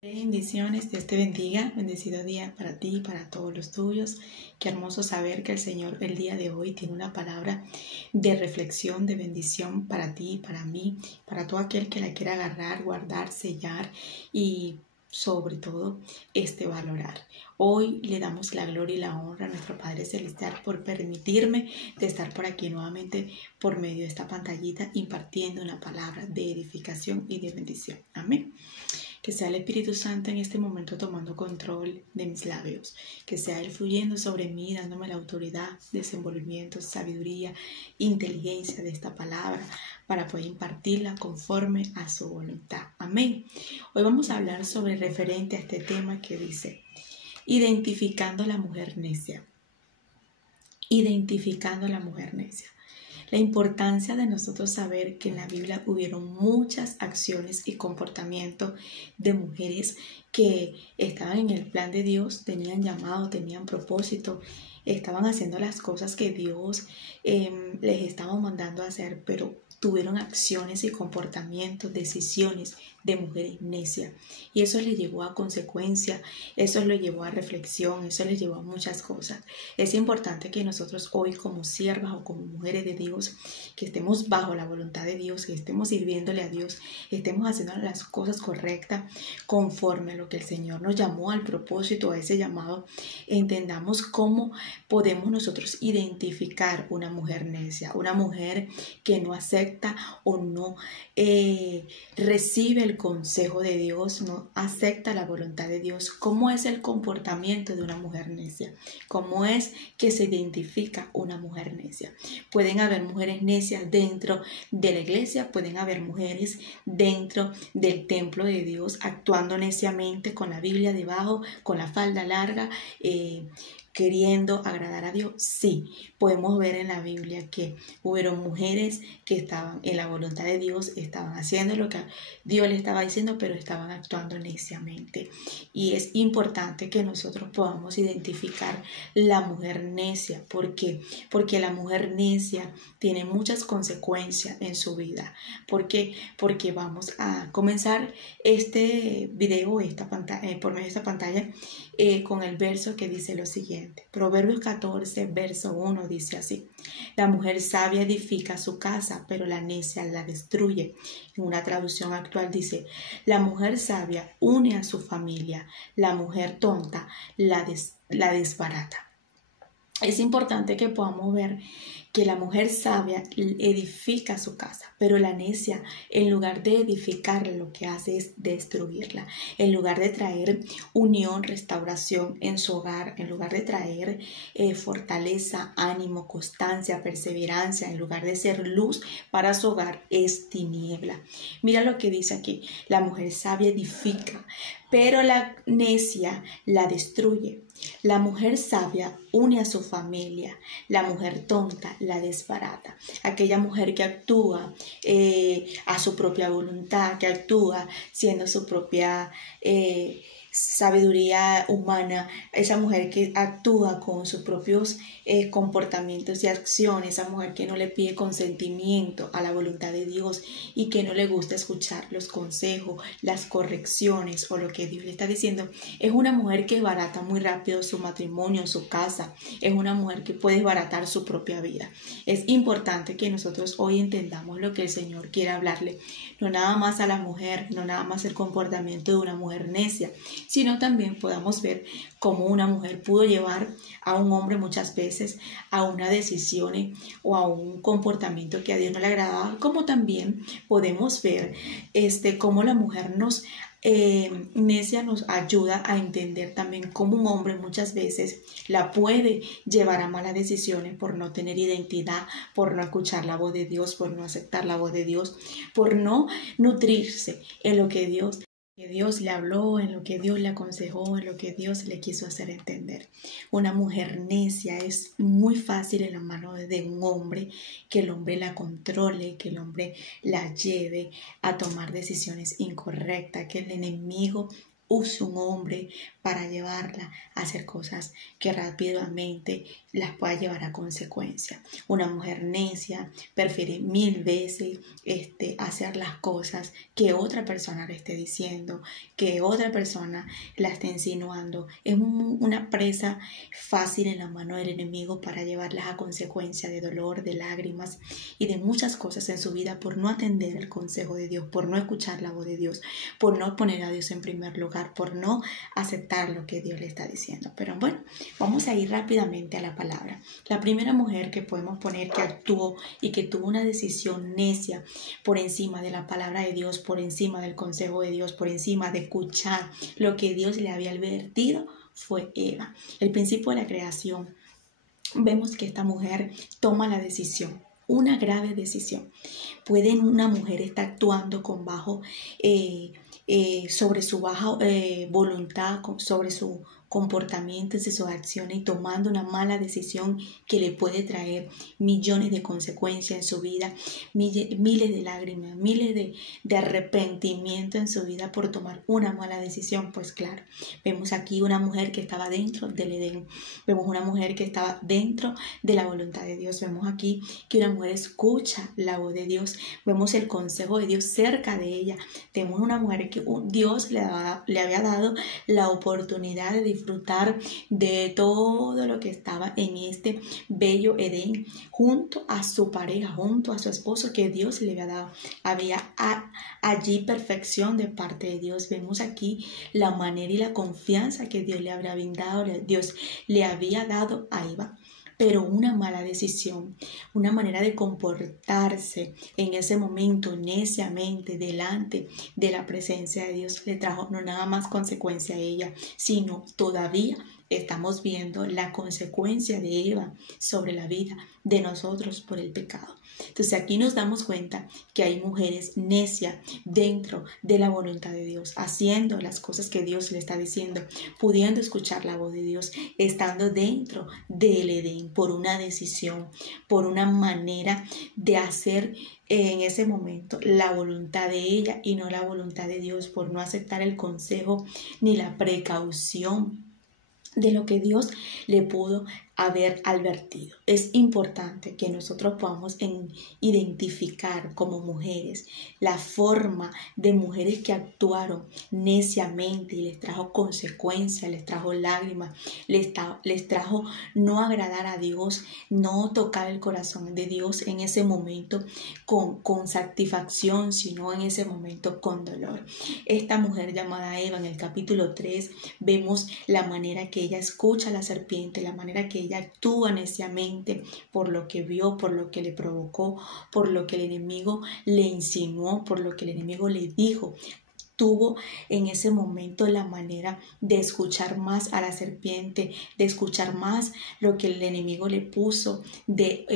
Bendiciones, Dios te bendiga, bendecido día para ti y para todos los tuyos. Qué hermoso saber que el Señor el día de hoy tiene una palabra de reflexión, de bendición para ti, para mí, para todo aquel que la quiera agarrar, guardar, sellar y sobre todo valorar. Hoy le damos la gloria y la honra a nuestro Padre Celestial por permitirme de estar por aquí nuevamente por medio de esta pantallita impartiendo una palabra de edificación y de bendición. Amén. Que sea el Espíritu Santo en este momento tomando control de mis labios. Que sea Él fluyendo sobre mí, dándome la autoridad, desenvolvimiento, sabiduría, inteligencia de esta palabra para poder impartirla conforme a su voluntad. Amén. Hoy vamos a hablar sobre referente a este tema que dice, identificando a la mujer necia. Identificando a la mujer necia. La importancia de nosotros saber que en la Biblia hubieron muchas acciones y comportamientos de mujeres que estaban en el plan de Dios, tenían llamado, tenían propósito, estaban haciendo las cosas que Dios les estaba mandando a hacer, pero tuvieron acciones y comportamientos, decisiones de mujeres necias. Y eso les llevó a consecuencia, eso les llevó a reflexión, eso les llevó a muchas cosas. Es importante que nosotros hoy como siervas o como mujeres de Dios, que estemos bajo la voluntad de Dios, que estemos sirviéndole a Dios, estemos haciendo las cosas correctas conforme a lo que el Señor nos llamó al propósito, a ese llamado. Entendamos cómo podemos nosotros identificar una mujer necia, una mujer que no acepta o no recibe el consejo de Dios, no acepta la voluntad de Dios. ¿Cómo es el comportamiento de una mujer necia? ¿Cómo es que se identifica una mujer necia? Pueden haber mujeres necias dentro de la iglesia, pueden haber mujeres dentro del templo de Dios actuando neciamente con la Biblia debajo, con la falda larga, queriendo agradar a Dios. Sí, podemos ver en la Biblia que hubieron mujeres que estaban en la voluntad de Dios, estaban haciendo lo que Dios les estaba diciendo, pero estaban actuando neciamente. Y es importante que nosotros podamos identificar la mujer necia. ¿Por qué? Porque la mujer necia tiene muchas consecuencias en su vida. ¿Por qué? Porque vamos a comenzar este video, por medio de esta pantalla, con el verso que dice lo siguiente. Proverbios 14, verso 1 dice así: la mujer sabia edifica su casa, pero la necia la destruye. En una traducción actual dice: la mujer sabia une a su familia, la mujer tonta la desbarata. Es importante que podamos ver que la mujer sabia edifica su casa, pero la necia, en lugar de edificarla, lo que hace es destruirla. En lugar de traer unión, restauración en su hogar, en lugar de traer fortaleza, ánimo, constancia, perseverancia, en lugar de ser luz para su hogar, es tiniebla. Mira lo que dice aquí: la mujer sabia edifica, pero la necia la destruye. La mujer sabia une a su familia, la mujer tonta la desbarata. Aquella mujer que actúa a su propia voluntad, que actúa siendo su propia sabiduría humana, esa mujer que actúa con sus propios comportamientos y acciones, esa mujer que no le pide consentimiento a la voluntad de Dios y que no le gusta escuchar los consejos, las correcciones o lo que Dios le está diciendo, es una mujer que barata muy rápido su matrimonio, su casa, es una mujer que puede baratar su propia vida. Es importante que nosotros hoy entendamos lo que el Señor quiere hablarle, no nada más a la mujer, no nada más el comportamiento de una mujer necia, sino también podamos ver cómo una mujer pudo llevar a un hombre muchas veces a una decisión o a un comportamiento que a Dios no le agradaba, como también podemos ver cómo la mujer necia nos ayuda a entender también cómo un hombre muchas veces la puede llevar a malas decisiones por no tener identidad, por no escuchar la voz de Dios, por no aceptar la voz de Dios, por no nutrirse en lo que Dios le habló, en lo que Dios le aconsejó, en lo que Dios le quiso hacer entender. Una mujer necia es muy fácil en la mano de un hombre, que el hombre la controle, que el hombre la lleve a tomar decisiones incorrectas, que el enemigo use un hombre para llevarla a hacer cosas que rápidamente las pueda llevar a consecuencia. Una mujer necia prefiere 1000 veces hacer las cosas que otra persona le esté diciendo, que otra persona la esté insinuando. Es una presa fácil en la mano del enemigo para llevarlas a consecuencia de dolor, de lágrimas y de muchas cosas en su vida por no atender el consejo de Dios, por no escuchar la voz de Dios, por no poner a Dios en primer lugar, por no aceptar lo que Dios le está diciendo. Pero bueno, vamos a ir rápidamente a la palabra. La primera mujer que podemos poner que actuó y que tuvo una decisión necia por encima de la palabra de Dios, por encima del consejo de Dios, por encima de escuchar lo que Dios le había advertido, fue Eva. El principio de la creación, vemos que esta mujer toma la decisión, una grave decisión. Puede una mujer estar actuando con sobre su baja voluntad, sobre su comportamiento y sus acciones y tomando una mala decisión que le puede traer millones de consecuencias en su vida, miles de lágrimas, miles de arrepentimiento en su vida por tomar una mala decisión. Pues claro, vemos aquí una mujer que estaba dentro del Edén, vemos una mujer que estaba dentro de la voluntad de Dios, vemos aquí que una mujer escucha la voz de Dios, vemos el consejo de Dios cerca de ella, tenemos una mujer que Dios le había dado la oportunidad de disfrutar de todo lo que estaba en este bello Edén junto a su pareja, junto a su esposo que Dios le había dado. Había allí perfección de parte de Dios. Vemos aquí la manera y la confianza que Dios le habría brindado, Dios le había dado a Eva. Pero una mala decisión, una manera de comportarse en ese momento neciamente delante de la presencia de Dios le trajo no nada más consecuencia a ella, sino todavía estamos viendo la consecuencia de Eva sobre la vida de nosotros por el pecado. Entonces aquí nos damos cuenta que hay mujeres necias dentro de la voluntad de Dios, haciendo las cosas que Dios le está diciendo, pudiendo escuchar la voz de Dios, estando dentro del Edén por una decisión, por una manera de hacer en ese momento la voluntad de ella y no la voluntad de Dios, por no aceptar el consejo ni la precaución de lo que Dios le pudo haber advertido. Es importante que nosotros podamos identificar como mujeres la forma de mujeres que actuaron neciamente y les trajo consecuencias, les trajo lágrimas, les trajo no agradar a Dios, no tocar el corazón de Dios en ese momento con satisfacción, sino en ese momento con dolor. Esta mujer llamada Eva, en el capítulo 3, vemos la manera que ella escucha a la serpiente, la manera que ella actúa neciamente por lo que vio, por lo que le provocó, por lo que el enemigo le insinuó, por lo que el enemigo le dijo. Tuvo en ese momento la manera de escuchar más a la serpiente, de escuchar más lo que el enemigo le puso, de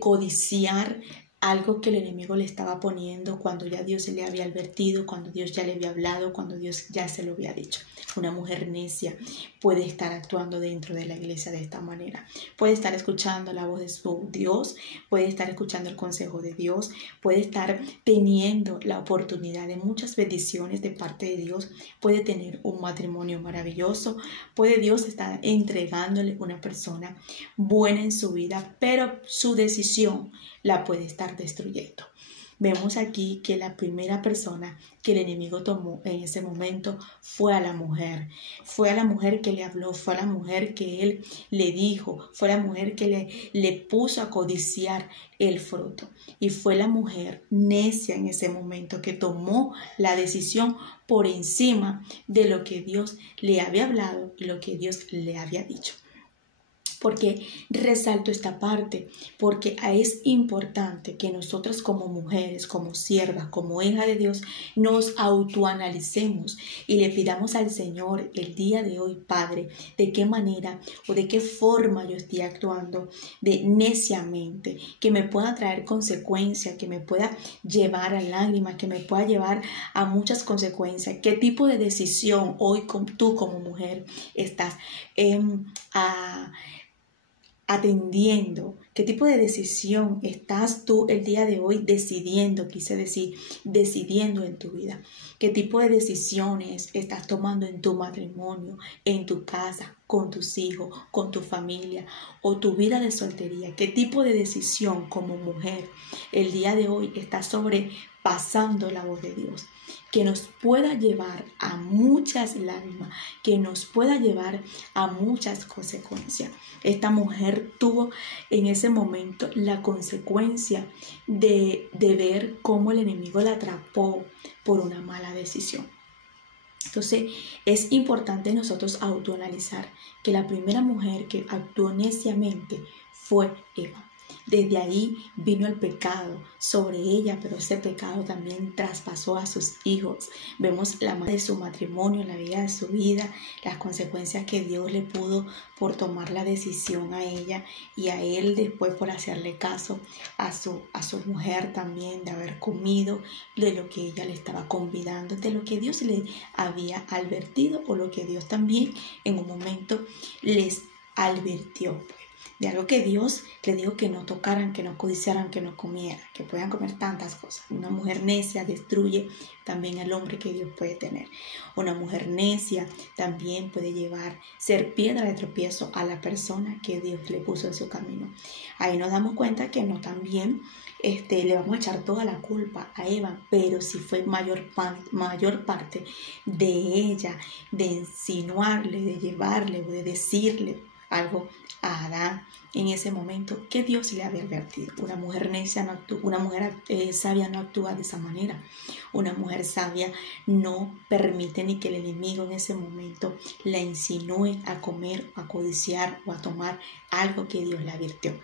codiciar algo que el enemigo le estaba poniendo cuando ya Dios le había advertido, cuando Dios ya le había hablado, cuando Dios ya se lo había dicho. Una mujer necia puede estar actuando dentro de la iglesia de esta manera. Puede estar escuchando la voz de su Dios, puede estar escuchando el consejo de Dios, puede estar teniendo la oportunidad de muchas bendiciones de parte de Dios, puede tener un matrimonio maravilloso, puede Dios estar entregándole una persona buena en su vida, pero su decisión la puede estar destruyendo. Vemos aquí que la primera persona que el enemigo tomó en ese momento fue a la mujer. Fue a la mujer que le habló, fue a la mujer que él le dijo, fue a la mujer que le puso a codiciar el fruto. Y fue la mujer necia en ese momento que tomó la decisión por encima de lo que Dios le había hablado y lo que Dios le había dicho. Porque resalto esta parte, porque es importante que nosotros como mujeres, como siervas, como hijas de Dios, nos autoanalicemos y le pidamos al Señor el día de hoy, Padre, de qué manera o de qué forma yo estoy actuando de neciamente, que me pueda traer consecuencias, que me pueda llevar a lágrimas, que me pueda llevar a muchas consecuencias. ¿Qué tipo de decisión hoy tú como mujer estás atendiendo? ¿Qué tipo de decisión estás tú el día de hoy decidiendo? Quise decir, decidiendo en tu vida. ¿Qué tipo de decisiones estás tomando en tu matrimonio, en tu casa, con tus hijos, con tu familia o tu vida de soltería? ¿Qué tipo de decisión como mujer el día de hoy estás sobrepasando la voz de Dios? Que nos pueda llevar a muchas lágrimas, que nos pueda llevar a muchas consecuencias. Esta mujer tuvo en ese momento la consecuencia de ver cómo el enemigo la atrapó por una mala decisión. Entonces es importante nosotros autoanalizar que la primera mujer que actuó neciamente fue Eva. Desde ahí vino el pecado sobre ella, pero ese pecado también traspasó a sus hijos. Vemos la madre de su matrimonio, la vida de su vida, las consecuencias que Dios le pudo por tomar la decisión a ella y a él después por hacerle caso a su mujer también, de haber comido de lo que ella le estaba convidando, de lo que Dios le había advertido o lo que Dios también en un momento les advirtió. De algo que Dios le dijo que no tocaran, que no codiciaran, que no comieran, que puedan comer tantas cosas. Una mujer necia destruye también al hombre que Dios puede tener. Una mujer necia también puede ser piedra de tropiezo a la persona que Dios le puso en su camino. Ahí nos damos cuenta que no también le vamos a echar toda la culpa a Eva, pero sí fue mayor parte de ella, de insinuarle, de llevarle, de decirle algo a Adán en ese momento que Dios le había advertido. Una mujer necia una mujer sabia no actúa de esa manera. Una mujer sabia no permite ni que el enemigo en ese momento la insinúe a comer, a codiciar o a tomar algo que Dios le advirtió.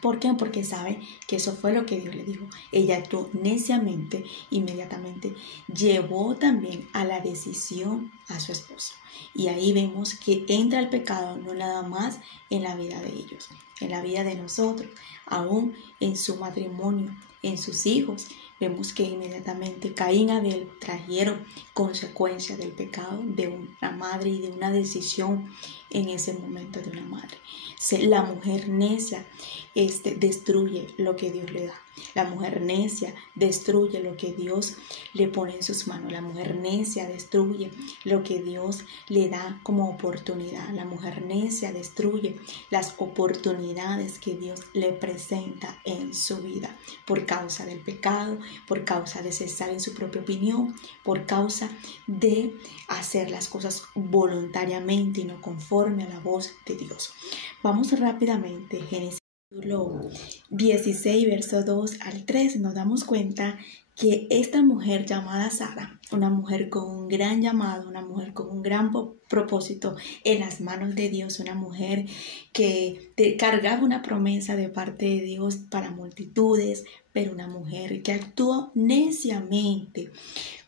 ¿Por qué? Porque sabe que eso fue lo que Dios le dijo. Ella actuó neciamente, inmediatamente llevó también a la decisión a su esposo. Y ahí vemos que entra el pecado no nada más en la vida de ellos, en la vida de nosotros, aún en su matrimonio, en sus hijos. Vemos que inmediatamente Caín y Abel trajeron consecuencias del pecado de una madre y de una decisión en ese momento de una madre. La mujer necia destruye lo que Dios le da. La mujer necia destruye lo que Dios le pone en sus manos. La mujer necia destruye lo que Dios le da como oportunidad. La mujer necia destruye las oportunidades que Dios le presenta en su vida por causa del pecado, por causa de cesar en su propia opinión, por causa de hacer las cosas voluntariamente y no conforme a la voz de Dios. Vamos rápidamente, Génesis capítulo 16, verso 2 al 3, nos damos cuenta que esta mujer llamada Sara, una mujer con un gran llamado, una mujer con un gran propósito en las manos de Dios, una mujer que cargaba una promesa de parte de Dios para multitudes, pero una mujer que actuó neciamente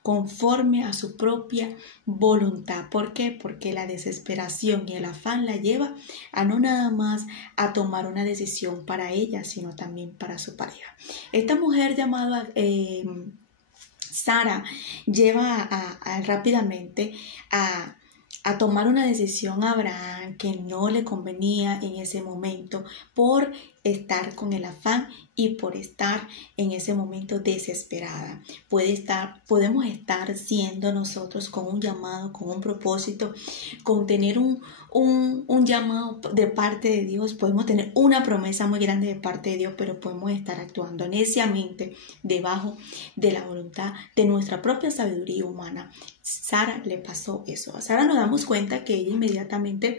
conforme a su propia voluntad. ¿Por qué? Porque la desesperación y el afán la lleva a no nada más a tomar una decisión para ella, sino también para su pareja. Esta mujer llamada Sara lleva rápidamente a tomar una decisión a Abraham que no le convenía en ese momento por estar con el afán y por estar en ese momento desesperada. Podemos estar siendo nosotros con un llamado, con un propósito, con tener un llamado de parte de Dios. Podemos tener una promesa muy grande de parte de Dios, pero podemos estar actuando neciamente debajo de la voluntad de nuestra propia sabiduría humana. Sara le pasó eso. A Sara nos damos cuenta que ella inmediatamente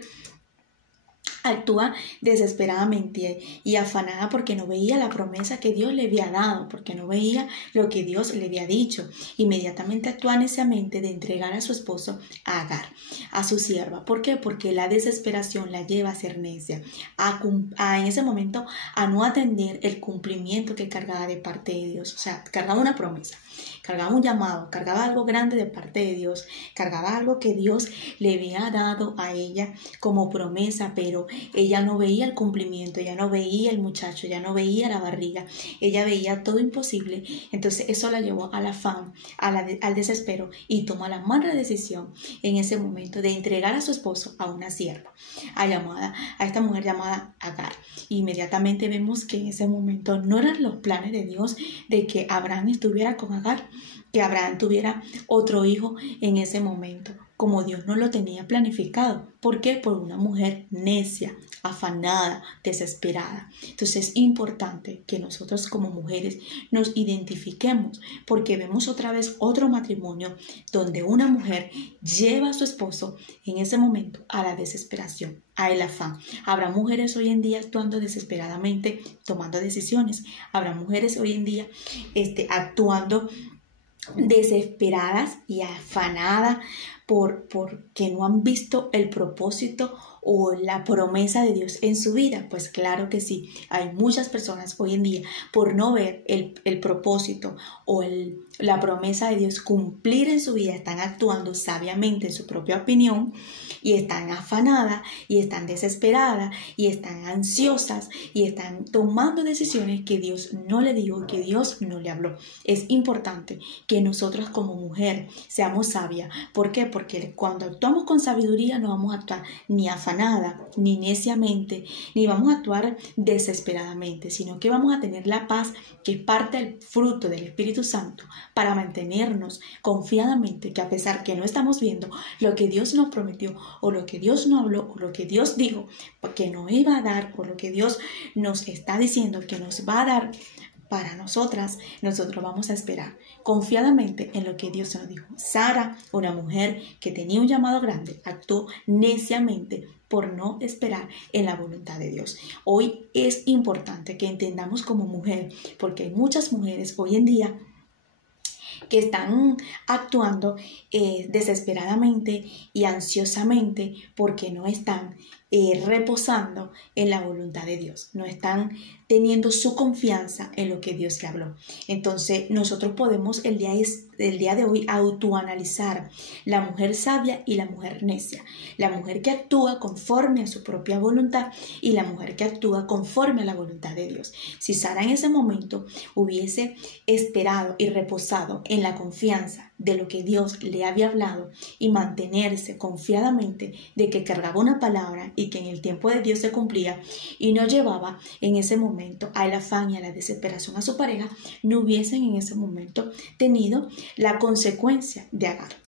actúa desesperadamente y afanada porque no veía la promesa que Dios le había dado, porque no veía lo que Dios le había dicho. Inmediatamente actúa neciamente de entregar a su esposo a Agar, a su sierva. ¿Por qué? Porque la desesperación la lleva a ser necia, en ese momento a no atender el cumplimiento que cargaba de parte de Dios. O sea, cargaba una promesa cargaba un llamado, cargaba algo grande de parte de Dios, cargaba algo que Dios le había dado a ella como promesa, pero ella no veía el cumplimiento, ella no veía el muchacho, ella no veía la barriga, ella veía todo imposible. Entonces eso la llevó al afán, al desespero, y tomó la mala decisión en ese momento de entregar a su esposo a una sierva, a esta mujer llamada Agar. Inmediatamente vemos que en ese momento no eran los planes de Dios de que Abraham estuviera con Agar, que Abraham tuviera otro hijo en ese momento, como Dios no lo tenía planificado. ¿Por qué? Por una mujer necia, afanada, desesperada. Entonces es importante que nosotros como mujeres nos identifiquemos, porque vemos otra vez otro matrimonio donde una mujer lleva a su esposo en ese momento a la desesperación, a el afán. Habrá mujeres hoy en día actuando desesperadamente, tomando decisiones. Habrá mujeres hoy en día actuando desesperadas y afanadas porque no han visto el propósito o la promesa de Dios en su vida. Pues claro que sí, hay muchas personas hoy en día por no ver el propósito o la promesa de Dios cumplir en su vida, están actuando sabiamente en su propia opinión y están afanadas y están desesperadas y están ansiosas y están tomando decisiones que Dios no le dijo, que Dios no le habló. Es importante que nosotros como mujer seamos sabias. ¿Por qué? Porque cuando actuamos con sabiduría no vamos a actuar ni afanada, ni neciamente, ni vamos a actuar desesperadamente, sino que vamos a tener la paz, que es parte del fruto del Espíritu Santo, para mantenernos confiadamente, que a pesar que no estamos viendo lo que Dios nos prometió, o lo que Dios nos habló, o lo que Dios dijo que nos iba a dar, o lo que Dios nos está diciendo que nos va a dar para nosotros vamos a esperar confiadamente en lo que Dios nos dijo. Sara, una mujer que tenía un llamado grande, actuó neciamente por no esperar en la voluntad de Dios. Hoy es importante que entendamos como mujer, porque hay muchas mujeres hoy en día que están actuando desesperadamente y ansiosamente porque no están reposando en la voluntad de Dios, no están teniendo su confianza en lo que Dios le habló. Entonces nosotros podemos el día de hoy autoanalizar la mujer sabia y la mujer necia, la mujer que actúa conforme a su propia voluntad y la mujer que actúa conforme a la voluntad de Dios. Si Sara en ese momento hubiese esperado y reposado en la confianza de lo que Dios le había hablado y mantenerse confiadamente de que cargaba una palabra y que en el tiempo de Dios se cumplía, y no llevaba en ese momento al afán y a la desesperación a su pareja, no hubiesen en ese momento tenido la consecuencia de Agar.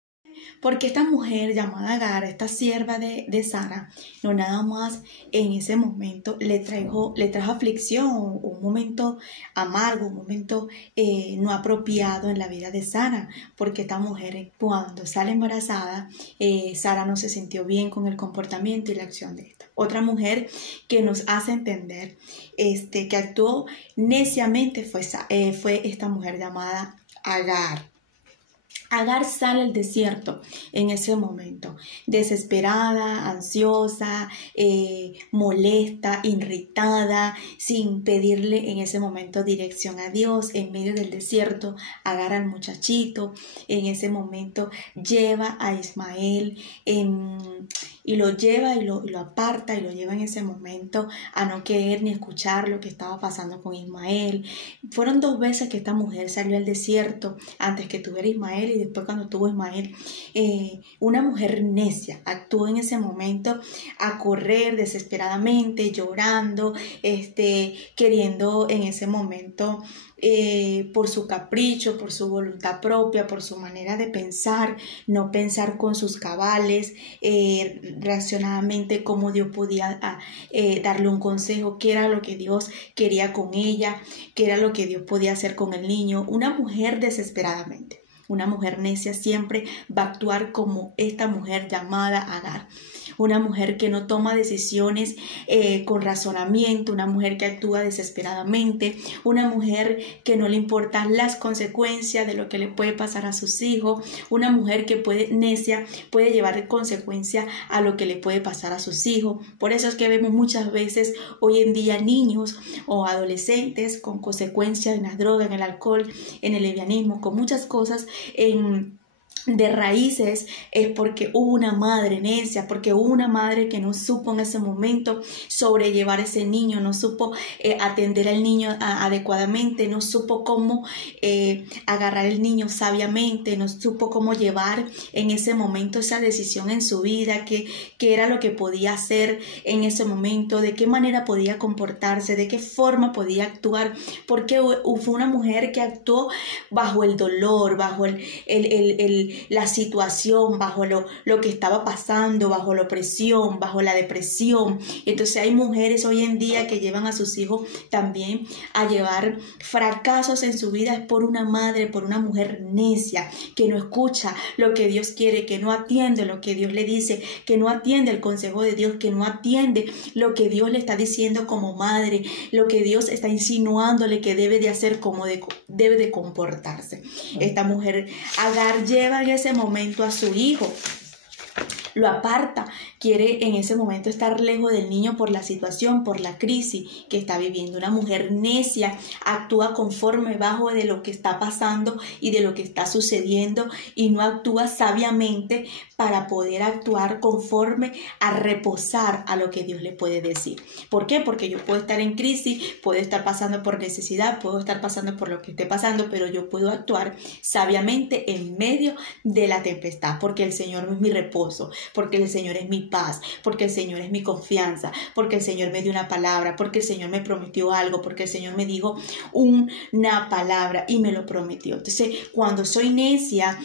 Porque esta mujer llamada Agar, esta sierva de Sara, no nada más en ese momento le trajo aflicción, un momento amargo, un momento no apropiado en la vida de Sara, porque esta mujer cuando sale embarazada, Sara no se sintió bien con el comportamiento y la acción de esta. Otra mujer que nos hace entender que actuó neciamente fue esta mujer llamada Agar. Agar sale al desierto en ese momento, desesperada, ansiosa, molesta, irritada, sin pedirle en ese momento dirección a Dios. En medio del desierto, agarra al muchachito, en ese momento lleva a Ismael y lo lleva y lo aparta y lo lleva en ese momento a no querer ni escuchar lo que estaba pasando con Ismael. Fueron 2 veces que esta mujer salió al desierto, antes que tuviera Ismael y después cuando tuvo Ismael. Una mujer necia actuó en ese momento a correr desesperadamente, llorando, queriendo en ese momento por su capricho, por su voluntad propia, por su manera de pensar, no pensar con sus cabales, reaccionadamente cómo Dios podía darle un consejo, qué era lo que Dios quería con ella, qué era lo que Dios podía hacer con el niño. Una mujer desesperadamente, una mujer necia siempre va a actuar como esta mujer llamada Agar. una mujer que no toma decisiones con razonamiento, una mujer que actúa desesperadamente, una mujer que no le importan las consecuencias de lo que le puede pasar a sus hijos, una mujer que necia puede llevar consecuencias a lo que le puede pasar a sus hijos. Por eso es que vemos muchas veces hoy en día niños o adolescentes con consecuencias en las drogas, en el alcohol, en el lesbianismo, con muchas cosas de raíces. Es porque hubo una madre necia, porque hubo una madre que no supo en ese momento sobrellevar a ese niño, no supo atender al niño adecuadamente, no supo cómo agarrar al niño sabiamente, no supo cómo llevar en ese momento esa decisión en su vida, qué era lo que podía hacer en ese momento, de qué manera podía comportarse, de qué forma podía actuar, porque fue una mujer que actuó bajo el dolor, bajo la situación, bajo lo que estaba pasando, bajo la opresión, bajo la depresión. Entonces hay mujeres hoy en día que llevan a sus hijos también a llevar fracasos en su vida. Es por una madre, por una mujer necia, que no escucha lo que Dios quiere, que no atiende lo que Dios le dice, que no atiende el consejo de Dios, que no atiende lo que Dios le está diciendo como madre, lo que Dios está insinuándole que debe de hacer, cómo debe de comportarse. Esta mujer Agar lleva en ese momento a su hijo, lo aparta, quiere en ese momento estar lejos del niño por la situación, por la crisis que está viviendo. Una mujer necia actúa conforme bajo de lo que está pasando y de lo que está sucediendo, y no actúa sabiamente para poder actuar conforme a reposar a lo que Dios le puede decir. ¿Por qué? Porque yo puedo estar en crisis, puedo estar pasando por necesidad, puedo estar pasando por lo que esté pasando, pero yo puedo actuar sabiamente en medio de la tempestad, porque el Señor es mi reposo, porque el Señor es mi paz, porque el Señor es mi confianza, porque el Señor me dio una palabra, porque el Señor me prometió algo, porque el Señor me dijo una palabra y me lo prometió. Entonces, cuando soy necia,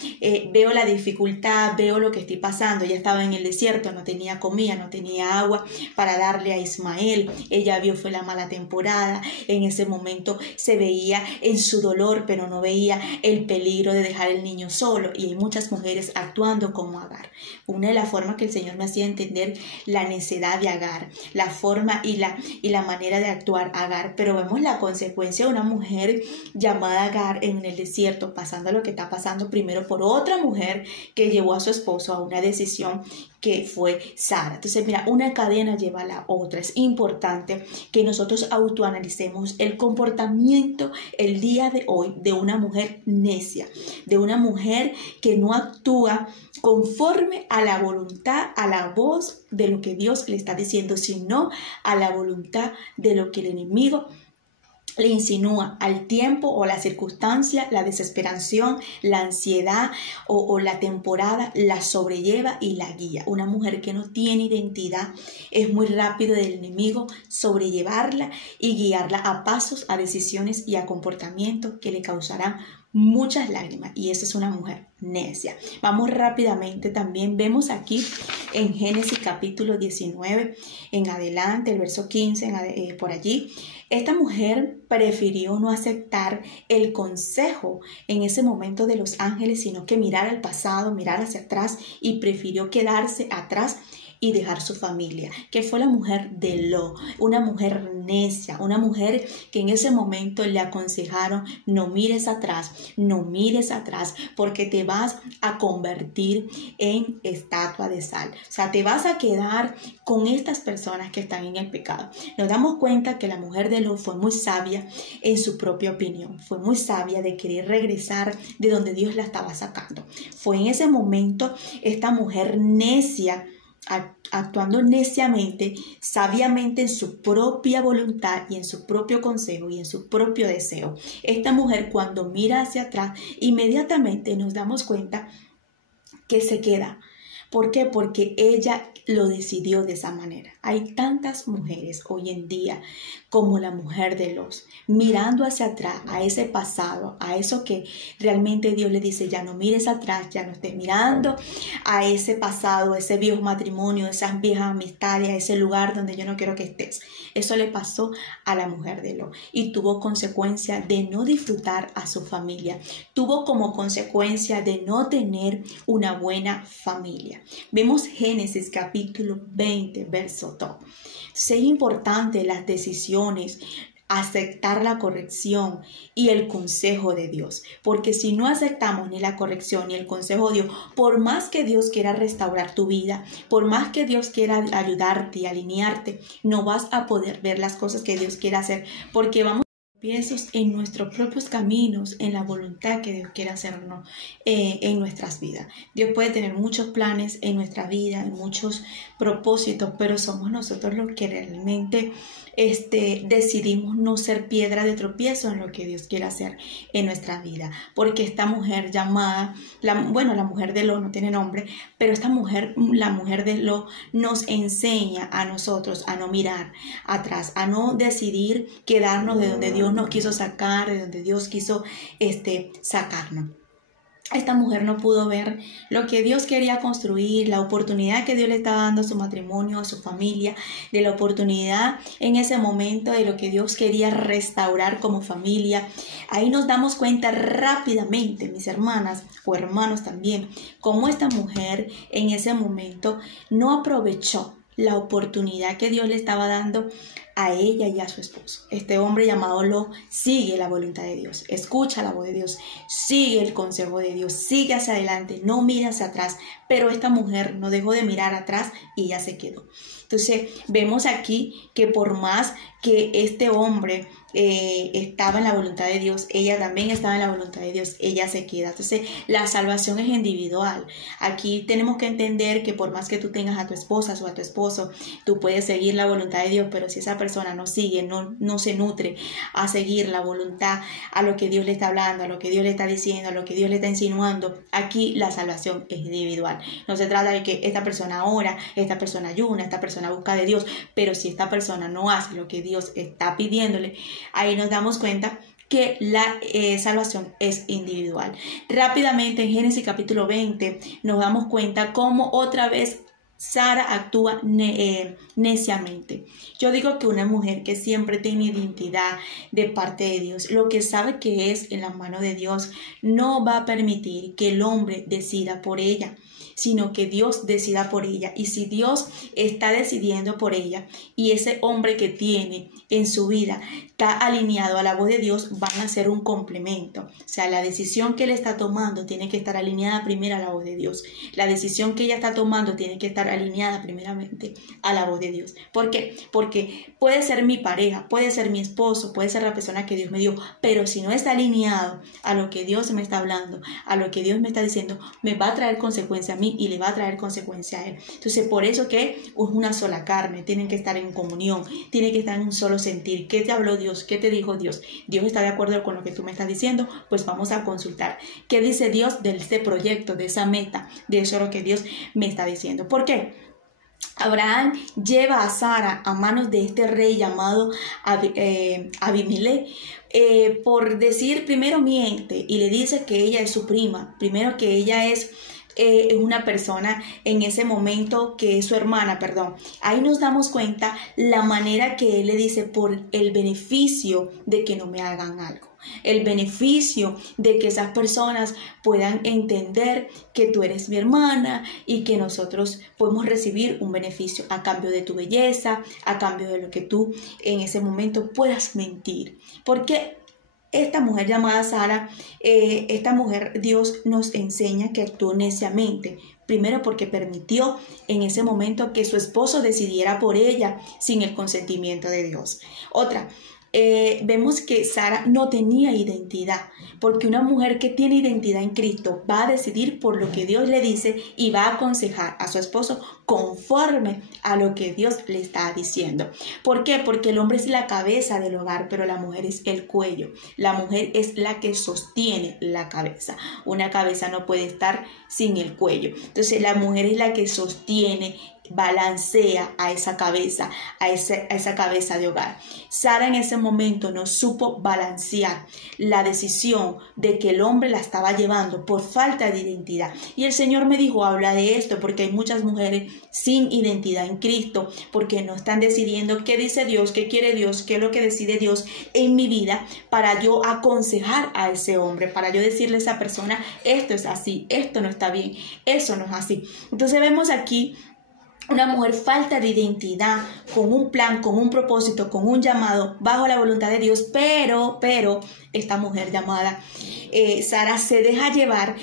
veo la dificultad, veo lo que estoy pasando. Ella estaba en el desierto, no tenía comida, no tenía agua para darle a Ismael. Ella vio, fue la mala temporada. En ese momento se veía en su dolor, pero no veía el peligro de dejar el niño solo. Y hay muchas mujeres actuando como Agar. Una de las formas que el Señor me hacía entender la necedad de Agar, la forma y la manera de actuar Agar, pero vemos la consecuencia de una mujer llamada Agar en el desierto, pasando lo que está pasando primero por otra mujer que llevó a su esposo a una decisión que fue Sara. Entonces, mira, una cadena lleva a la otra. Es importante que nosotros autoanalicemos el comportamiento el día de hoy de una mujer necia, de una mujer que no actúa conforme a la voluntad, a la voz de lo que Dios le está diciendo, sino a la voluntad de lo que el enemigo le insinúa al tiempo o la circunstancia, la desesperación, la ansiedad o la temporada, la sobrelleva y la guía. Una mujer que no tiene identidad, es muy rápido del enemigo sobrellevarla y guiarla a pasos, a decisiones y a comportamientos que le causarán muchas lágrimas, y esa es una mujer necia. Vamos rápidamente, también vemos aquí en Génesis capítulo 19 en adelante, el verso 15 por allí. Esta mujer prefirió no aceptar el consejo en ese momento de los ángeles, sino que mirar al pasado, mirar hacia atrás, y prefirió quedarse atrás y dejar su familia, que fue la mujer de Lot, una mujer necia, una mujer que en ese momento le aconsejaron: no mires atrás, porque te vas a convertir en estatua de sal. O sea, te vas a quedar con estas personas que están en el pecado. Nos damos cuenta que la mujer de Lot fue muy sabia en su propia opinión, fue muy sabia de querer regresar de donde Dios la estaba sacando. Fue en ese momento esta mujer necia, actuando neciamente, sabiamente en su propia voluntad y en su propio consejo y en su propio deseo. Esta mujer, cuando mira hacia atrás, inmediatamente nos damos cuenta que se queda. ¿Por qué? Porque ella lo decidió de esa manera. Hay tantas mujeres hoy en día como la mujer de Lot, mirando hacia atrás, a ese pasado, a eso que realmente Dios le dice, ya no mires atrás, ya no estés mirando a ese pasado, a ese viejo matrimonio, esas viejas amistades, a ese lugar donde yo no quiero que estés. Eso le pasó a la mujer de Lot y tuvo consecuencia de no disfrutar a su familia, tuvo como consecuencia de no tener una buena familia. Vemos Génesis capítulo 20, verso 2. Entonces es importante las decisiones, aceptar la corrección y el consejo de Dios, porque si no aceptamos ni la corrección ni el consejo de Dios, por más que Dios quiera restaurar tu vida, por más que Dios quiera ayudarte y alinearte, no vas a poder ver las cosas que Dios quiere hacer, porque vamos piensos en nuestros propios caminos, en la voluntad que Dios quiere hacernos en nuestras vidas. Dios puede tener muchos planes en nuestra vida, muchos propósitos, pero somos nosotros los que realmente decidimos no ser piedra de tropiezo en lo que Dios quiere hacer en nuestra vida. Porque esta mujer llamada, la mujer de Lot no tiene nombre, pero esta mujer, la mujer de Lot, nos enseña a nosotros a no mirar atrás, a no decidir quedarnos de donde Dios nos quiso sacar, de donde Dios quiso sacarnos. Esta mujer no pudo ver lo que Dios quería construir, la oportunidad que Dios le estaba dando a su matrimonio, a su familia, de la oportunidad en ese momento de lo que Dios quería restaurar como familia. Ahí nos damos cuenta rápidamente, mis hermanas o hermanos también, cómo esta mujer en ese momento no aprovechó la oportunidad que Dios le estaba dando a ella y a su esposo. Este hombre llamado Lot sigue la voluntad de Dios, escucha la voz de Dios, sigue el consejo de Dios, sigue hacia adelante, no mira hacia atrás, pero esta mujer no dejó de mirar atrás y ya se quedó. Entonces vemos aquí que por más que este hombre estaba en la voluntad de Dios, ella también estaba en la voluntad de Dios, ella se queda. Entonces la salvación es individual. Aquí tenemos que entender que por más que tú tengas a tu esposa o a tu esposo, tú puedes seguir la voluntad de Dios, pero si esa persona no sigue, no se nutre a seguir la voluntad, a lo que Dios le está hablando, a lo que Dios le está diciendo, a lo que Dios le está insinuando, aquí la salvación es individual. No se trata de que esta persona ora, esta persona ayuna, esta persona busca de Dios, pero si esta persona no hace lo que Dios está pidiéndole, ahí nos damos cuenta que la salvación es individual. Rápidamente en Génesis capítulo 20 nos damos cuenta cómo otra vez Sara actúa neciamente. Yo digo que una mujer que siempre tiene identidad de parte de Dios, lo que sabe que es en la mano de Dios, no va a permitir que el hombre decida por ella, sino que Dios decida por ella. Y si Dios está decidiendo por ella y ese hombre que tiene en su vida está alineado a la voz de Dios, van a ser un complemento. O sea, la decisión que él está tomando tiene que estar alineada primero a la voz de Dios. La decisión que ella está tomando tiene que estar alineada primeramente a la voz de Dios. ¿Por qué? Porque puede ser mi pareja, puede ser mi esposo, puede ser la persona que Dios me dio, pero si no está alineado a lo que Dios me está hablando, a lo que Dios me está diciendo, me va a traer consecuencia a mí y le va a traer consecuencia a él. Entonces, por eso que es una sola carne, tienen que estar en comunión, tienen que estar en un solo sentir. ¿Qué te habló Dios? ¿Qué te dijo Dios? ¿Dios está de acuerdo con lo que tú me estás diciendo? Pues vamos a consultar. ¿Qué dice Dios de este proyecto, de esa meta, de eso lo que Dios me está diciendo? ¿Por qué? Abraham lleva a Sara a manos de este rey llamado Abimelech, por decir, primero miente y le dice que ella es su prima, primero que ella es una persona en ese momento que es su hermana, perdón. Ahí nos damos cuenta la manera que él le dice por el beneficio de que no me hagan algo. El beneficio de que esas personas puedan entender que tú eres mi hermana y que nosotros podemos recibir un beneficio a cambio de tu belleza, a cambio de lo que tú en ese momento puedas mentir. Porque esta mujer llamada Sara, esta mujer, Dios nos enseña que actuó neciamente. Primero porque permitió en ese momento que su esposo decidiera por ella sin el consentimiento de Dios. Otra, vemos que Sara no tenía identidad, porque una mujer que tiene identidad en Cristo va a decidir por lo que Dios le dice y va a aconsejar a su esposo conforme a lo que Dios le está diciendo. ¿Por qué? Porque el hombre es la cabeza del hogar, pero la mujer es el cuello. La mujer es la que sostiene la cabeza. Una cabeza no puede estar sin el cuello. Entonces la mujer es la que sostiene balancea a esa cabeza, a esa cabeza de hogar. Sara en ese momento no supo balancear la decisión de que el hombre la estaba llevando por falta de identidad. Y el Señor me dijo, habla de esto, porque hay muchas mujeres sin identidad en Cristo, porque no están decidiendo qué dice Dios, qué quiere Dios, qué es lo que decide Dios en mi vida, para yo aconsejar a ese hombre, para yo decirle a esa persona, esto es así, esto no está bien, eso no es así. Entonces vemos aquí una mujer falta de identidad, con un plan, con un propósito, con un llamado, bajo la voluntad de Dios, pero esta mujer llamada Sara se deja llevar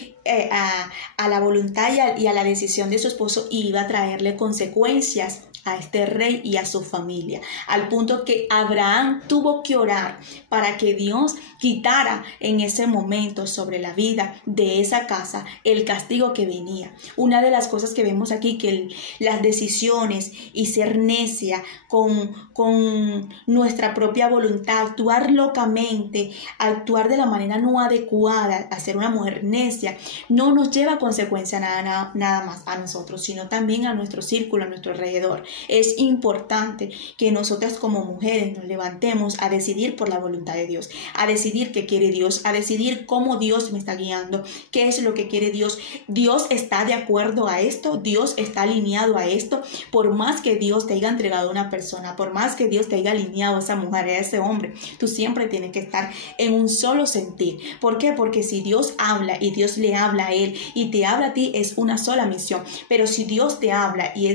a la voluntad y a la decisión de su esposo, y iba a traerle consecuencias a este rey y a su familia, al punto que Abraham tuvo que orar para que Dios quitara en ese momento sobre la vida de esa casa el castigo que venía. Una de las cosas que vemos aquí, que las decisiones y ser necia con nuestra propia voluntad, actuar locamente, actuar de la manera no adecuada, a ser una mujer necia, no nos lleva a consecuencia nada más a nosotros, sino también a nuestro círculo, a nuestro alrededor. Es importante que nosotras como mujeres nos levantemos a decidir por la voluntad de Dios, a decidir qué quiere Dios, a decidir cómo Dios me está guiando, qué es lo que quiere Dios. Dios está de acuerdo a esto, Dios está alineado a esto. Por más que Dios te haya entregado a una persona, por más que Dios te haya alineado a esa mujer, a ese hombre, tú siempre tienes que estar en un solo sentir. ¿Por qué? Porque si Dios habla y Dios le habla a él y te habla a ti, es una sola misión. Pero si Dios te habla y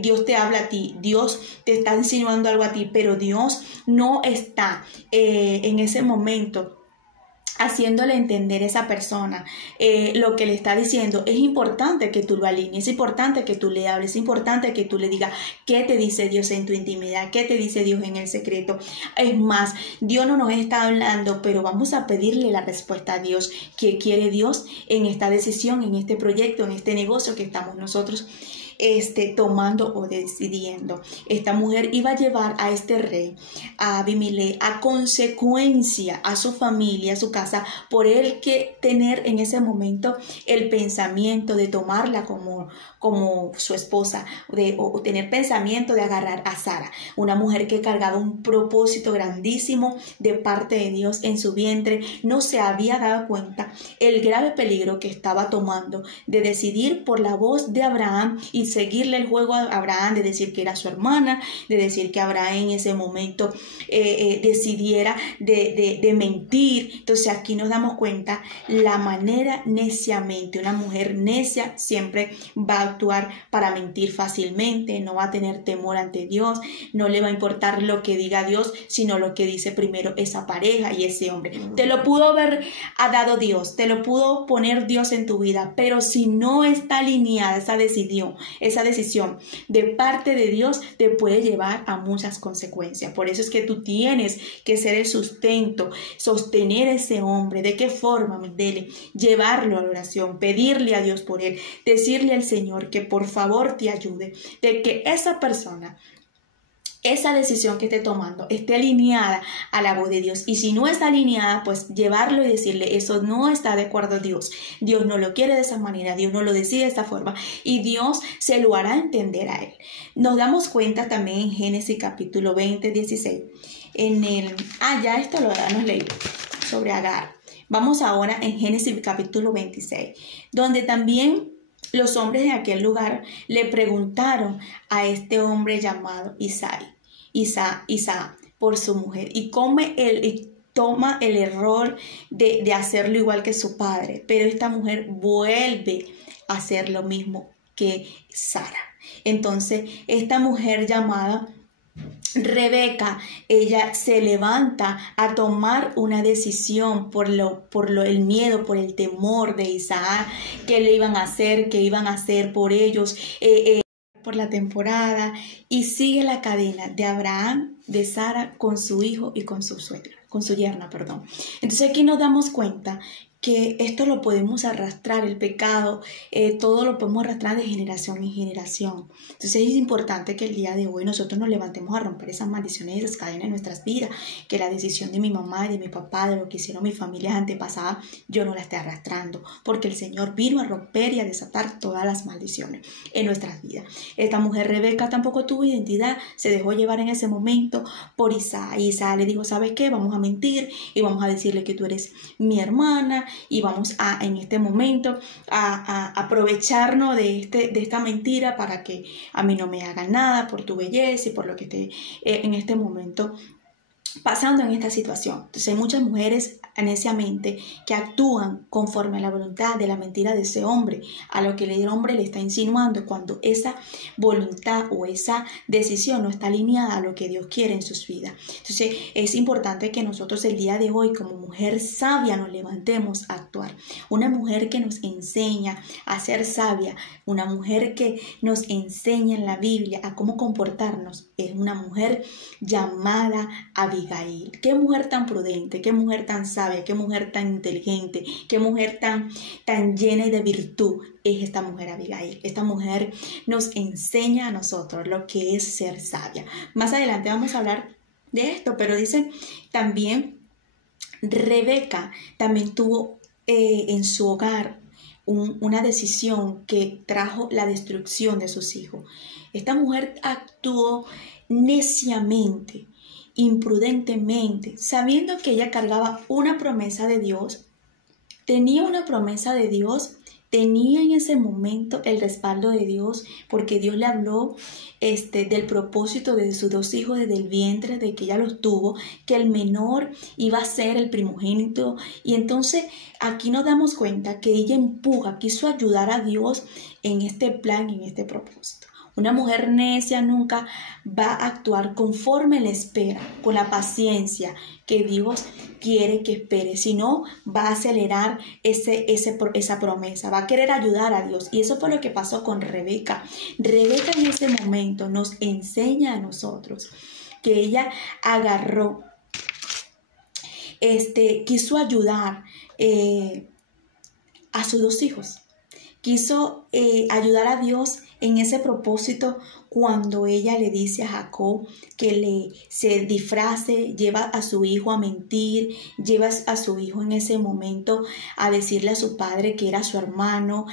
Dios te habla a ti, Dios te está insinuando algo a ti, pero Dios no está en ese momento haciéndole entender a esa persona lo que le está diciendo, es importante que tú lo alinees, es importante que tú le hables, es importante que tú le digas qué te dice Dios en tu intimidad, qué te dice Dios en el secreto. Es más, Dios no nos está hablando, pero vamos a pedirle la respuesta a Dios. ¿Qué quiere Dios en esta decisión, en este proyecto, en este negocio que estamos nosotros tomando o decidiendo? Esta mujer iba a llevar a este rey, a Abimelech, a consecuencia a su familia, a su casa, por él que tener en ese momento el pensamiento de tomarla como su esposa, o tener pensamiento de agarrar a Sara, una mujer que cargaba un propósito grandísimo de parte de Dios en su vientre. No se había dado cuenta el grave peligro que estaba tomando de decidir por la voz de Abraham y seguirle el juego a Abraham, de decir que era su hermana, de decir que Abraham en ese momento decidiera de mentir. Entonces aquí nos damos cuenta la manera neciamente, una mujer necia siempre va a actuar para mentir fácilmente, no va a tener temor ante Dios, no le va a importar lo que diga Dios, sino lo que dice primero esa pareja y ese hombre. Te lo pudo haber dado Dios, te lo pudo poner Dios en tu vida, pero si no está alineada esa decisión de parte de Dios, te puede llevar a muchas consecuencias. Por eso es que tú tienes que ser el sustento, sostener a ese hombre. ¿De qué forma? Llevarlo a la oración, pedirle a Dios por él, decirle al Señor que por favor te ayude, de que esa persona, esa decisión que esté tomando esté alineada a la voz de Dios. Y si no está alineada, pues llevarlo y decirle, eso no está de acuerdo a Dios. Dios no lo quiere de esa manera, Dios no lo decide de esta forma, y Dios se lo hará entender a él. Nos damos cuenta también en Génesis capítulo 20, 16. Ya esto lo hemos leído sobre Agar. Vamos ahora en Génesis capítulo 26, donde también los hombres de aquel lugar le preguntaron a este hombre llamado Isaac por su mujer, y toma el error de hacerlo igual que su padre, pero esta mujer vuelve a hacer lo mismo que Sara. Entonces esta mujer llamada Rebeca, ella se levanta a tomar una decisión por el miedo, por el temor de Isaac, qué le iban a hacer, qué iban a hacer por ellos, por la temporada, y sigue la cadena de Abraham, de Sara con su hijo y con su yerna. Entonces aquí nos damos cuenta que esto lo podemos arrastrar, el pecado, todo lo podemos arrastrar de generación en generación. Entonces es importante que el día de hoy nosotros nos levantemos a romper esas maldiciones y esas cadenas en nuestras vidas, que la decisión de mi mamá y de mi papá, de lo que hicieron mis familias antepasadas, yo no la esté arrastrando, porque el Señor vino a romper y a desatar todas las maldiciones en nuestras vidas. Esta mujer Rebeca tampoco tuvo identidad, se dejó llevar en ese momento por Isaac, y Isaac le dijo: ¿sabes qué? Vamos a mentir y vamos a decirle que tú eres mi hermana, y vamos a en este momento a aprovecharnos de esta mentira para que a mí no me hagan nada por tu belleza y por lo que esté en este momento pasando en esta situación. Entonces hay muchas mujeres neciamente que actúan conforme a la voluntad de la mentira de ese hombre, a lo que el hombre le está insinuando, cuando esa voluntad o esa decisión no está alineada a lo que Dios quiere en sus vidas. Entonces es importante que nosotros el día de hoy, como mujer sabia, nos levantemos a actuar. Una mujer que nos enseña a ser sabia, una mujer que nos enseña en la Biblia a cómo comportarnos, es una mujer llamada Abigail. Qué mujer tan prudente, qué mujer tan sabia, qué mujer tan inteligente, qué mujer tan llena de virtud es esta mujer Abigail. Esta mujer nos enseña a nosotros lo que es ser sabia. Más adelante vamos a hablar de esto, pero dice también Rebeca también tuvo en su hogar una decisión que trajo la destrucción de sus hijos. Esta mujer actuó neciamente, imprudentemente, sabiendo que ella cargaba una promesa de Dios, tenía una promesa de Dios, tenía en ese momento el respaldo de Dios, porque Dios le habló del propósito de sus dos hijos desde el vientre, de que ella los tuvo, que el menor iba a ser el primogénito. Y entonces aquí nos damos cuenta que ella quiso ayudar a Dios en este plan, en este propósito. Una mujer necia nunca va a actuar conforme la espera, con la paciencia que Dios quiere que espere, sino va a acelerar esa promesa, va a querer ayudar a Dios. Y eso fue lo que pasó con Rebeca. Rebeca en ese momento nos enseña a nosotros que ella agarró, quiso ayudar a sus dos hijos. Quiso ayudar a Dios en ese propósito cuando ella le dice a Jacob que se disfrace, lleva a su hijo a mentir, lleva a su hijo en ese momento a decirle a su padre que era su hermano,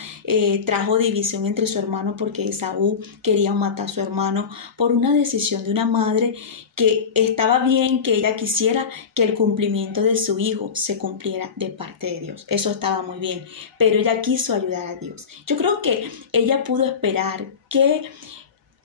trajo división entre su hermano porque Esaú quería matar a su hermano por una decisión de una madre que estaba bien que ella quisiera que el cumplimiento de su hijo se cumpliera de parte de Dios. Eso estaba muy bien, pero ella quiso ayudar a Dios. Yo creo que ella pudo esperar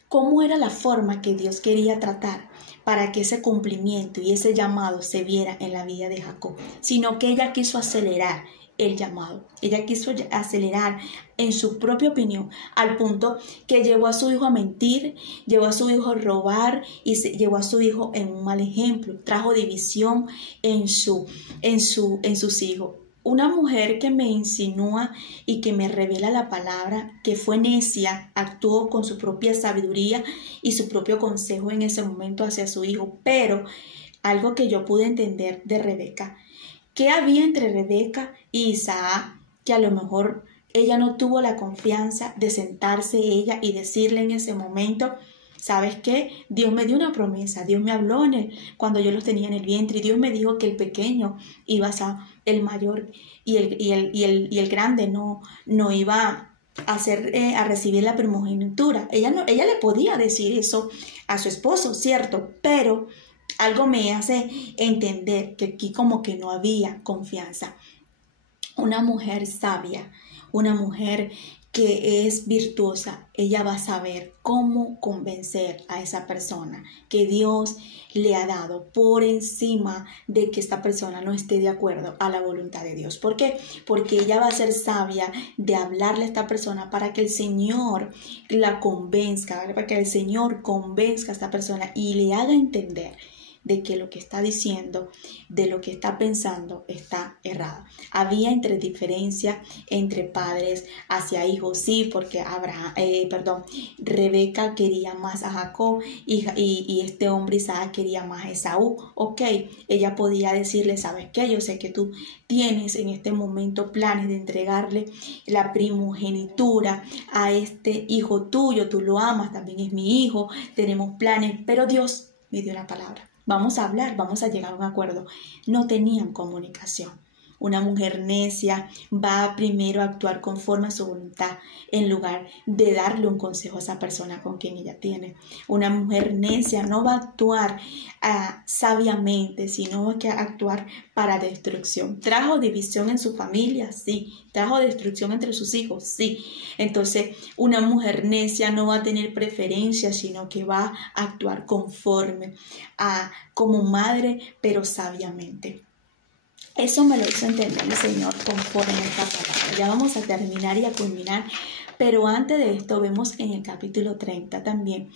cómo era la forma que Dios quería tratar para que ese cumplimiento y ese llamado se viera en la vida de Jacob, sino que ella quiso acelerar el llamado. Ella quiso acelerar en su propia opinión, al punto que llevó a su hijo a mentir, llevó a su hijo a robar y llevó a su hijo en un mal ejemplo. Trajo división en sus hijos. Una mujer que me insinúa y que me revela la palabra, que fue necia, actuó con su propia sabiduría y su propio consejo en ese momento hacia su hijo. Pero algo que yo pude entender de Rebeca, ¿qué había entre Rebeca y Isaac? Que a lo mejor ella no tuvo la confianza de sentarse ella y decirle en ese momento: ¿sabes qué? Dios me dio una promesa, Dios me habló cuando yo los tenía en el vientre, y Dios me dijo que el pequeño iba a ser el mayor y el grande no iba a recibir la primogenitura. Ella le podía decir eso a su esposo, ¿cierto? Pero algo me hace entender que aquí como que no había confianza. Una mujer sabia, una mujer que es virtuosa, ella va a saber cómo convencer a esa persona que Dios le ha dado por encima de que esta persona no esté de acuerdo a la voluntad de Dios. ¿Por qué? Porque ella va a ser sabia de hablarle a esta persona para que el Señor la convenzca, ¿vale? Para que el Señor convenzca a esta persona y le haga entender de que lo que está diciendo, de lo que está pensando, está errado. Había diferencia entre padres hacia hijos, sí, porque Rebeca quería más a Jacob y este hombre Isaac quería más a Esaú. Ok, ella podía decirle, ¿sabes qué? Yo sé que tú tienes en este momento planes de entregarle la primogenitura a este hijo tuyo, tú lo amas, también es mi hijo, tenemos planes, pero Dios me dio la palabra. Vamos a hablar, vamos a llegar a un acuerdo. No tenían comunicación. Una mujer necia va primero a actuar conforme a su voluntad en lugar de darle un consejo a esa persona con quien ella tiene. Una mujer necia no va a actuar sabiamente, sino que a actuar para destrucción. ¿Trajo división en su familia? Sí. ¿Trajo destrucción entre sus hijos? Sí. Entonces, una mujer necia no va a tener preferencia, sino que va a actuar conforme como madre, pero sabiamente. Eso me lo hizo entender el Señor conforme a esta palabra. Ya vamos a terminar y a culminar, pero antes de esto vemos en el capítulo 30 también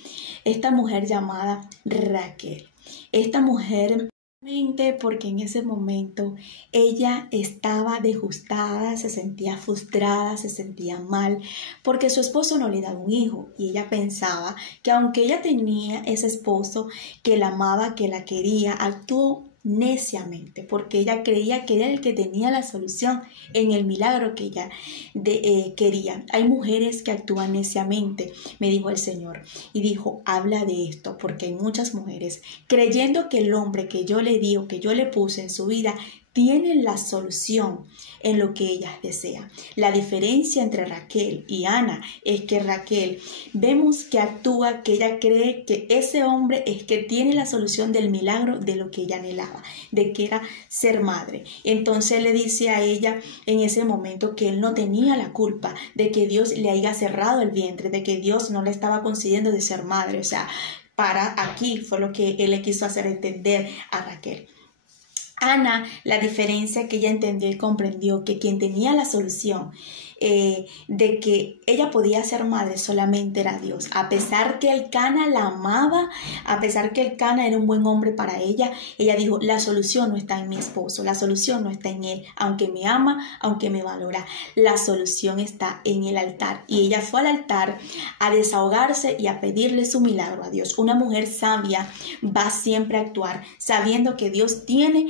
esta mujer llamada Raquel. Esta mujer, porque en ese momento ella estaba desajustada, se sentía frustrada, se sentía mal, porque su esposo no le daba un hijo y ella pensaba que aunque ella tenía ese esposo que la amaba, que la quería, actuó neciamente, porque ella creía que era el que tenía la solución en el milagro que ella quería. Hay mujeres que actúan neciamente, me dijo el Señor, y dijo, habla de esto, porque hay muchas mujeres creyendo que el hombre que yo le di o que yo le puse en su vida tienen la solución en lo que ellas desean. La diferencia entre Raquel y Ana es que Raquel vemos que actúa, que ella cree que ese hombre es que tiene la solución del milagro de lo que ella anhelaba, de que era ser madre. Entonces le dice a ella en ese momento que él no tenía la culpa de que Dios le haya cerrado el vientre, de que Dios no le estaba concediendo de ser madre. O sea, para aquí fue lo que él le quiso hacer entender a Raquel. Ana, la diferencia que ella entendió y comprendió que quien tenía la solución de que ella podía ser madre solamente era Dios. A pesar que Elcana la amaba, a pesar que Elcana era un buen hombre para ella, ella dijo, la solución no está en mi esposo, la solución no está en él, aunque me ama, aunque me valora, la solución está en el altar. Y ella fue al altar a desahogarse y a pedirle su milagro a Dios. Una mujer sabia va siempre a actuar sabiendo que Dios tiene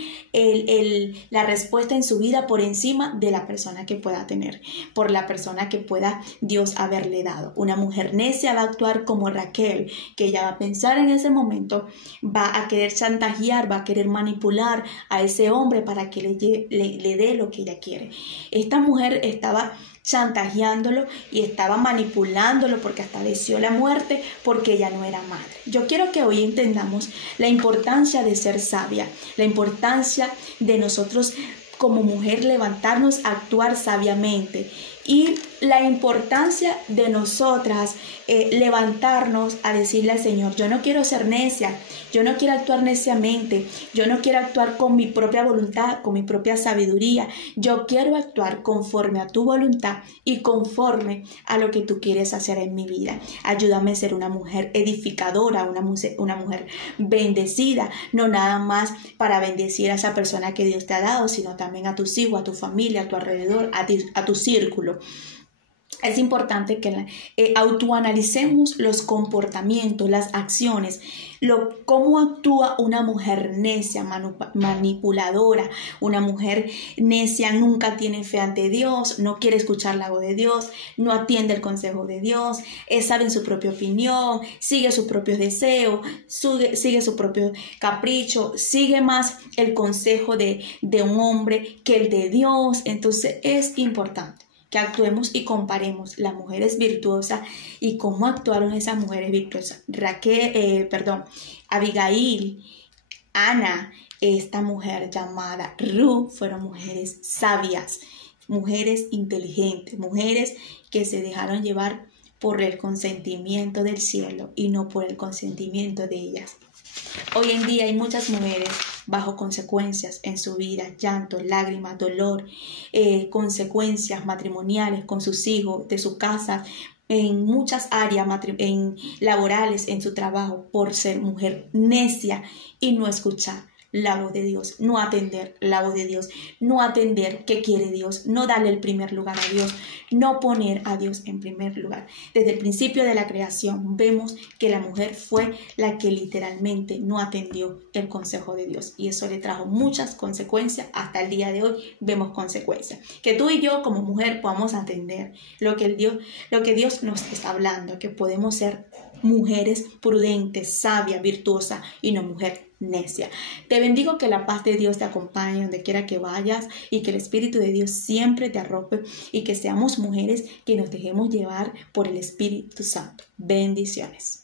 la respuesta en su vida por encima de la persona que pueda tener, por la persona que pueda Dios haberle dado. Una mujer necia va a actuar como Raquel, que ella va a pensar en ese momento, va a querer chantajear, va a querer manipular a ese hombre para que le dé lo que ella quiere. Esta mujer estaba chantajeándolo y estaba manipulándolo porque hasta deseó la muerte porque ella no era madre. Yo quiero que hoy entendamos la importancia de ser sabia, la importancia de nosotros como mujer levantarnos a actuar sabiamente y la importancia de nosotras levantarnos a decirle al Señor, yo no quiero ser necia, yo no quiero actuar neciamente, yo no quiero actuar con mi propia voluntad, con mi propia sabiduría, yo quiero actuar conforme a tu voluntad y conforme a lo que tú quieres hacer en mi vida. Ayúdame a ser una mujer edificadora, una mujer bendecida, no nada más para bendecir a esa persona que Dios te ha dado, sino también a tus hijos, a tu familia, a tu alrededor, a tu círculo. Es importante que autoanalicemos los comportamientos, las acciones, cómo actúa una mujer necia, manipuladora. Una mujer necia nunca tiene fe ante Dios, no quiere escuchar la voz de Dios, no atiende el consejo de Dios, sabe en su propia opinión, sigue sus propios deseos, sigue su propio capricho, sigue más el consejo de un hombre que el de Dios. Entonces es importante que actuemos y comparemos las mujeres virtuosas y cómo actuaron esas mujeres virtuosas. Abigail, Ana, esta mujer llamada Ruth, fueron mujeres sabias, mujeres inteligentes, mujeres que se dejaron llevar por el consentimiento del cielo y no por el consentimiento de ellas. Hoy en día hay muchas mujeres bajo consecuencias en su vida, llanto, lágrimas, dolor, consecuencias matrimoniales con sus hijos, de su casa, en muchas áreas laborales en su trabajo por ser mujer necia y no escuchar la voz de Dios, no atender la voz de Dios, no atender qué quiere Dios, no darle el primer lugar a Dios, no poner a Dios en primer lugar. Desde el principio de la creación vemos que la mujer fue la que literalmente no atendió el consejo de Dios y eso le trajo muchas consecuencias. Hasta el día de hoy vemos consecuencias. Que tú y yo como mujer podamos atender lo que Dios nos está hablando, que podemos ser mujeres prudentes, sabias, virtuosas y no mujer necia. Te bendigo, que la paz de Dios te acompañe donde quiera que vayas y que el Espíritu de Dios siempre te arrope y que seamos mujeres que nos dejemos llevar por el Espíritu Santo. Bendiciones.